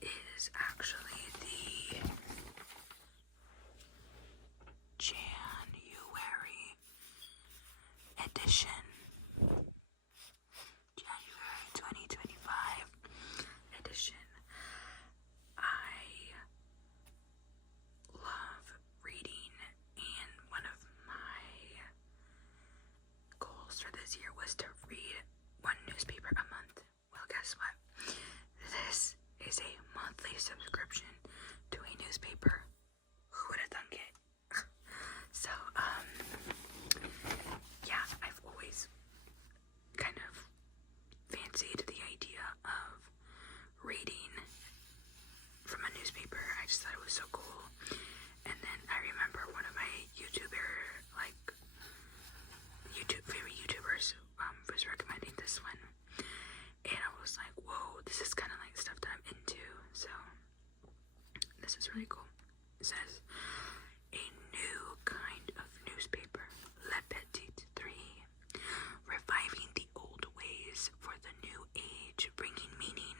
This is actually the January edition. January 2025 edition. I love reading, and one of my goals for this year was to read one newspaper a month. Well, guess what? This is a monthly subscription to a newspaper. Who would have thunk it? So, yeah, I've always kind of fancied the idea of reading from a newspaper. I just thought it was so cool. And then I remember one of my favorite YouTubers was recommending this one. And I was like, whoa, this is kind of like stuff that I'm into. So, this is really cool. It says, a new kind of newspaper, Le Petit 3, reviving the old ways for the new age, bringing meaning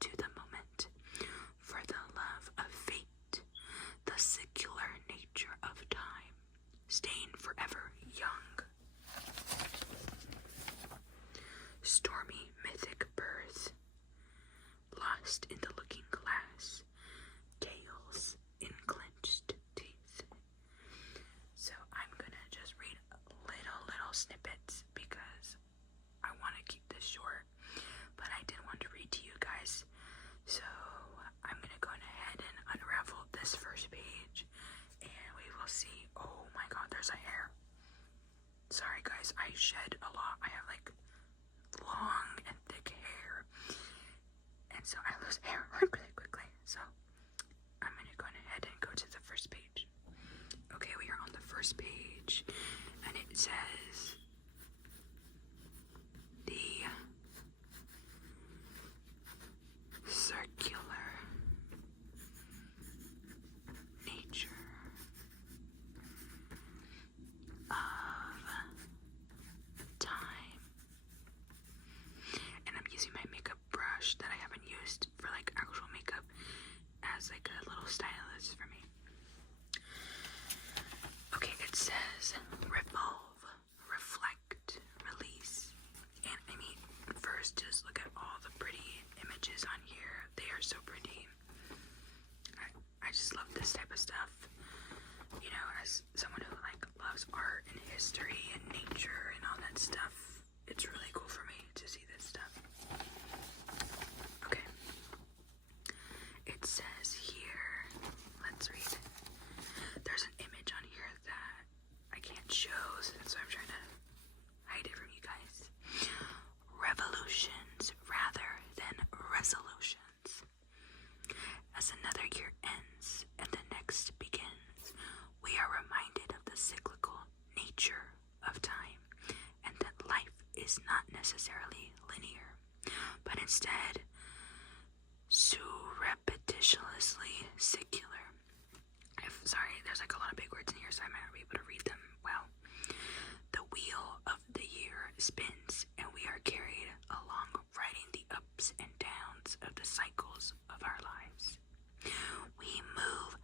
to the moment, for the love of fate, the secular nature of time, staying forever young. Stormy mythic birth, lost in the looking glass, tales in clenched teeth. So I'm gonna just read little snippets because I want to keep this short, but I did want to read to you guys. So I'm gonna go ahead and unravel this first page, and we will see. Oh my god, there's a hair. Sorry guys, I shed a lot. I have like long and thick hair, and so I lose hair really quickly. So I'm gonna go ahead and go to the first page. Okay, we are on the first page, and it says the circular nature of time. And I'm using my makeup brush that I haven't used for like actual makeup as like a little stylus for me. Okay, it says revolve, reflect, release. And I mean, first just look at all the pretty images on here. They are so pretty. I just love this type of stuff. You know, as someone who like loves art and history and nature and all that stuff, it's really cool for me to see this stuff. Okay. It says here, let's read. There's an image on here that I can't show, so I'm trying to hide it from you guys. Revolutions rather than resolutions. As another year ends and the next begins, we are reminded of the cyclical nature of time, and that life is not necessarily linear, but instead surreptitiously secular. Sorry, there's like a lot of big words in here, so I might not be able to read them well. The wheel of the year spins, and we are carried along, riding the ups and downs of the cycles of our lives. We move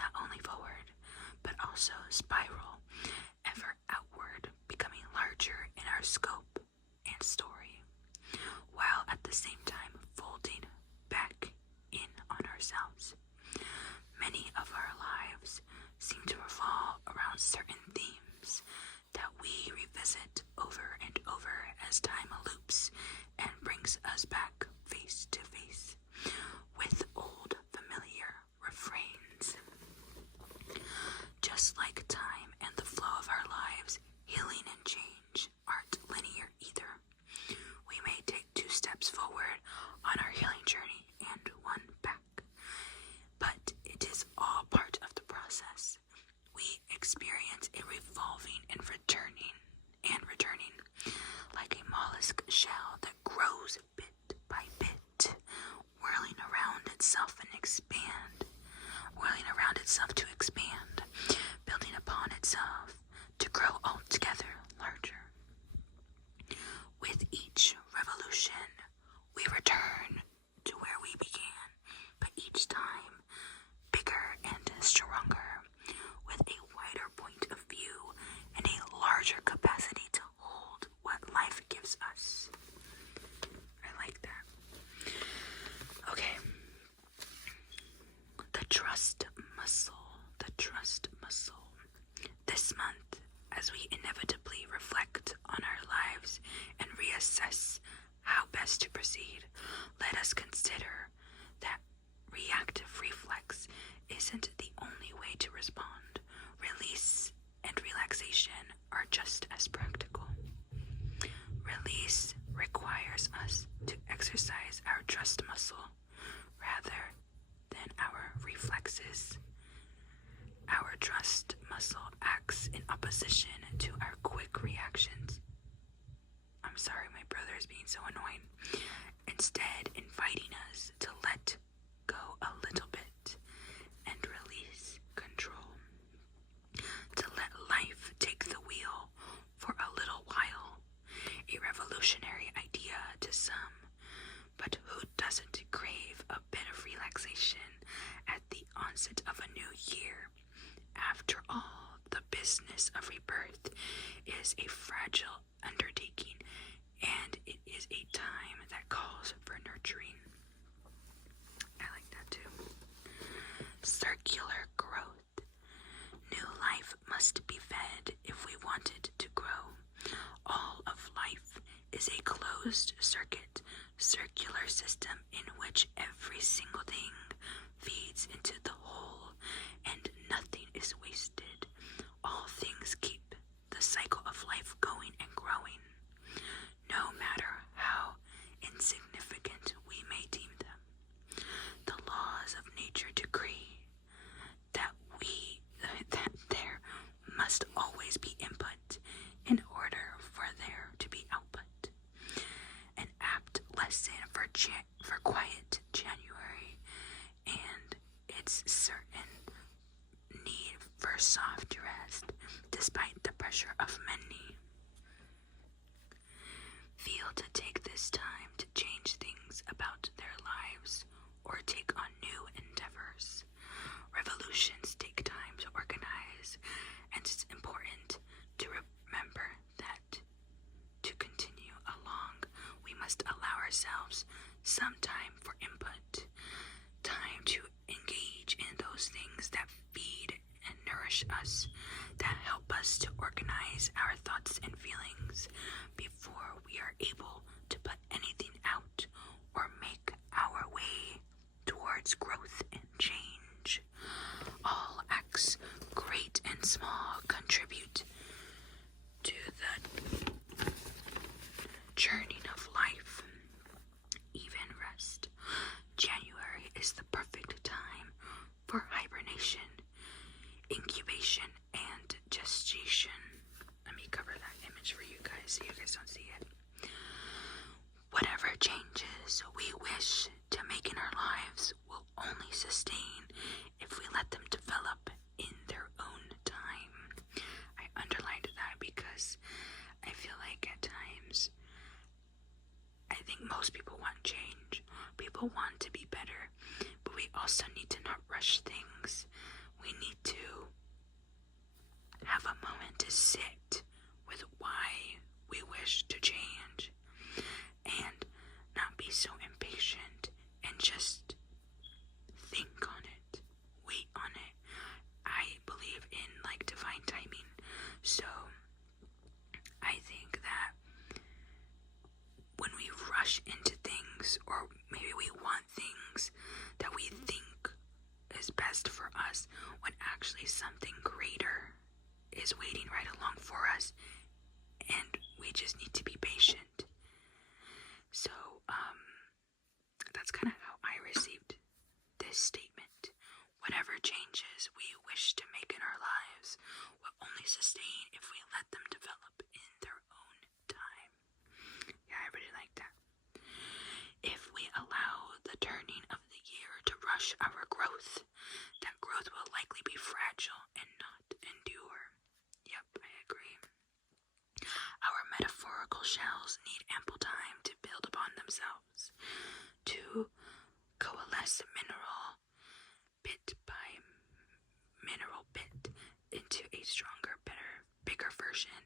not only forward, but also spiral ever outward, becoming larger in our scope and story, while at the same time folding back in on ourselves. Many of our lives seem to revolve around certain themes that we revisit over and over as time loops and brings us back face to face with old familiar refrains. Just like time and the flow of our lives, healing and change aren't linear either. We may take 2 steps forward on our healing journey and 1 back, but it is all part of the process. We experience a revolving and returning, like a mollusk shell that grows bit by bit, whirling around itself to expand, building upon itself to grow altogether larger. With each revolution, we return to where we began, us to proceed, let us consider that reactive reflex isn't the only way to respond. Release and relaxation are just as practical. Release requires us to exercise our trust muscle rather than our reflexes. Our trust muscle acts in opposition to our quick reactions. I'm sorry, my brother is being so annoying. Instead, inviting us to let go a little bit and release control. To let life take the wheel for a little while. A revolutionary idea to some, but who doesn't crave a bit of relaxation at the onset of a new year? After all, the business of rebirth is a fragile undertaking, and it is a time that calls for nurturing. I like that too. Circular growth. New life must be fed if we want it to grow. All of life is a closed circuit, circular system in which every single thing feeds into the whole and nothing is wasted. All things keep the cycle of life going and growing, no matter how insignificant we may deem them. The laws of nature decree that there must always be input in order for there to be output. An apt lesson for quiet January and its certain need for soft rest despite the pressure of many. Feel to take this time to change things about their lives or take on new endeavors. Revolutions take time to organize, and it's important to remember that to continue along, we must allow ourselves some time for input, time to engage in those things that feed and nourish us, that help us to organize our thoughts and feelings before we are able to put anything out or make our way towards growth and change. All acts, great and small, contribute to the churning of life, even rest. January is the perfect time for hibernation, incubation, and gestation. Let me cover that image for you guys so you guys don't see it. Whatever changes we wish to make in our lives will only sustain if we let them develop in their own time. I underlined that because I feel like at times, I think most people want change. People want to be better, but we also need to not rush things. We need to have a moment to sit with why we wish to change and not be so impatient and just think on it, wait on it. I believe in like divine timing, so I think that when we rush into things, or maybe we want things that we think is best for us, when actually something greater is waiting right along for us, and we just need to be patient. So, that's kind of how I received this statement. Whatever changes we wish to make in our lives will only sustain if we let them develop in their own time. Yeah, I really like that. If we allow the turning of the year to rush our growth, that growth will likely be fragile and not endure. Yep, I agree. Our metaphorical shells need ample time to build upon themselves, to coalesce mineral bit by mineral bit into a stronger, better, bigger version,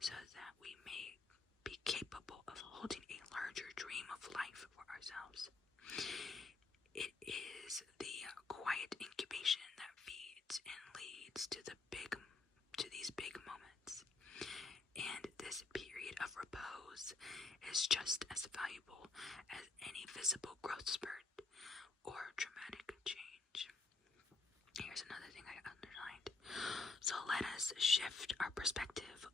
so that we may be capable of holding a larger dream of life for ourselves. It is the quiet incubation that feeds and leads to these big moments. And this period of repose is just as valuable visible growth spurt or dramatic change. Here's another thing I underlined. So let us shift our perspective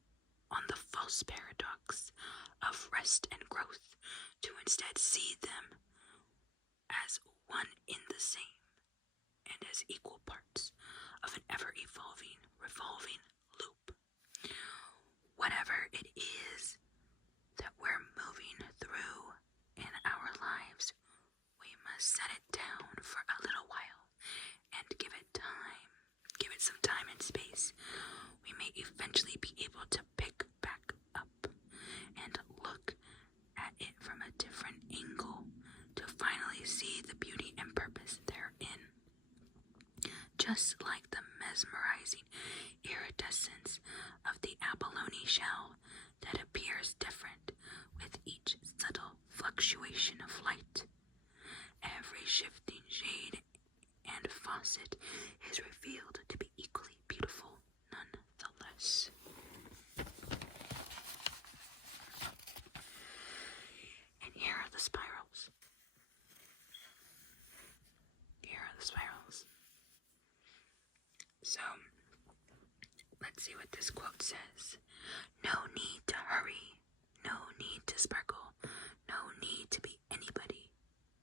on the false paradox of rest and growth to instead see them as one in the same and as equal parts of an ever-evolving, revolving loop. Whatever it is that we're moving through in our lives, we must set it down for a little while and give it time. Give it some time and space. We may eventually be able to pick back up and look at it from a different angle to finally see the beauty and purpose therein. Just like the mesmerizing iridescence of the abalone shell that appears different with each subtle fluctuation of light, every shifting shade and facet is revealed to be equally beautiful nonetheless. And here are the spirals. Here are the spirals. So, let's see what this quote says. No need to hurry, no need to sparkle, no need to be anybody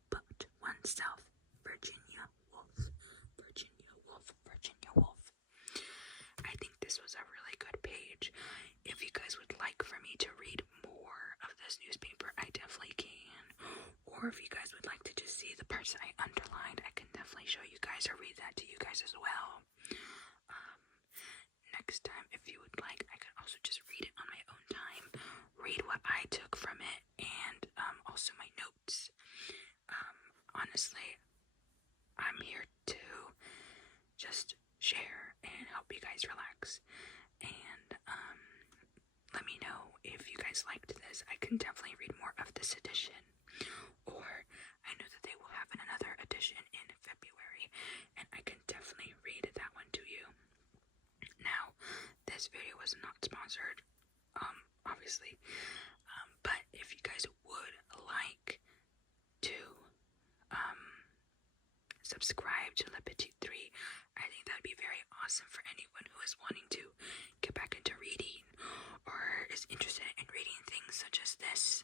but oneself. Virginia Woolf. Virginia Woolf. Virginia Woolf. I think this was a really good page. If you guys would like for me to read more of this newspaper, I definitely can. Or if you guys would like to just see the parts I underlined, I can definitely show you guys or read that to you guys as well. Next time, if you would like, I could also just read it on my own time, read what I took from it, and also my notes. Honestly, I'm here to just share and help you guys relax. And let me know if you guys liked this. I can definitely read more of this edition. Or I know that they will have another edition in February, and I can definitely read that one to you. Now, this video was not sponsored, obviously, but if you guys would like to subscribe to Le Petit 3, I think that would be very awesome for anyone who is wanting to get back into reading or is interested in reading things such as this.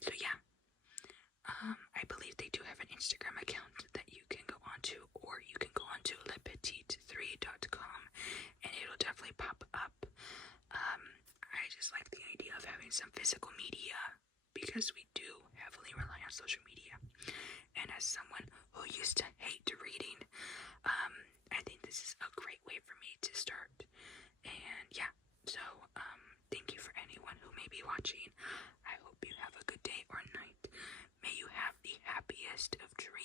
So yeah, I believe they do have an Instagram account that you can go onto, or you can go onto lepetit3.com and it'll definitely pop up. I just like the idea of having some physical media because we do heavily rely on social media. And as someone who used to hate reading, I think this is a great way for me to start. And yeah, so thank you for anyone who may be watching. I hope you have a good day or night. May you have the happiest of dreams.